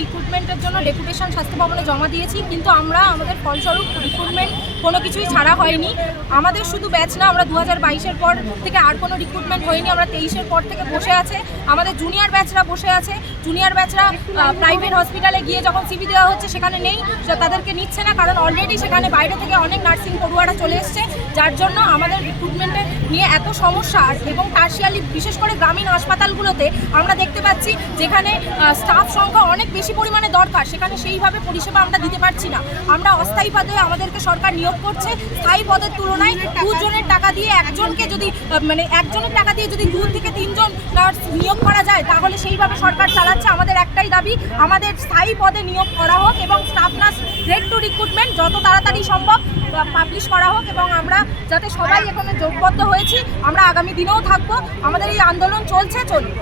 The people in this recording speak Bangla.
রিক্রুটমেন্টের জন্য ডেপুটেশন স্বাস্থ্য ভবনে জমা দিয়েছি, কিন্তু আমরা আমাদের ফলস্বরূপ রিক্রুটমেন্ট কোনো কিছুই ছাড়া হয়নি। আমাদের শুধু ব্যাচ না, আমরা 2022-এর পর থেকে আর কোনো রিক্রুটমেন্ট হয়নি। আমরা 23-এর পর থেকে বসে আছে, আমাদের জুনিয়র ব্যাচরা বসে আছে। জুনিয়র ব্যাচরা প্রাইভেট হসপিটালে গিয়ে যখন সিভি দেওয়া হচ্ছে সেখানে নেই, তাদেরকে নিচ্ছে না, কারণ অলরেডি সেখানে বাইরে থেকে অনেক নার্সিং পড়ুয়ারা চলে এসছে, যার জন্য আমাদের রিক্রুটমেন্টে নিয়ে এত সমস্যা। এবং টার্সিয়ারি বিশেষ করে গ্রামীণ হাসপাতালগুলোতে আমরা দেখতে পাচ্ছি যেখানে স্টাফ সংখ্যা অনেক বেশি পরিমাণে দরকার, সেখানে সেইভাবে পরিষেবা আমরা দিতে পারছি না। আমরা অস্থায়ী পদে আমাদেরকে সরকার নিয়োগ করছে, স্থায়ী পদের তুলনায় 2 জনের টাকা দিয়ে একজনকে যদি একজনের টাকা দিয়ে যদি 2 থেকে 3 জন নার্স নিয়োগ করা যায়, তাহলে সেইভাবে সরকার চালাচ্ছে। আমাদের একটাই দাবি, আমাদের স্থায়ী পদে নিয়োগ করা হোক এবং স্টাফ নার্স গ্রেড 2 রিক্রুটমেন্ট যত তাড়াতাড়ি সম্ভব পাবলিশ করা হোক, এবং আমরা যাতে সবাই এখানে যোগবদ্ধ হয়েছি, আমরা আগামী দিনেও থাকবো। আমাদের এই আন্দোলন চলবে।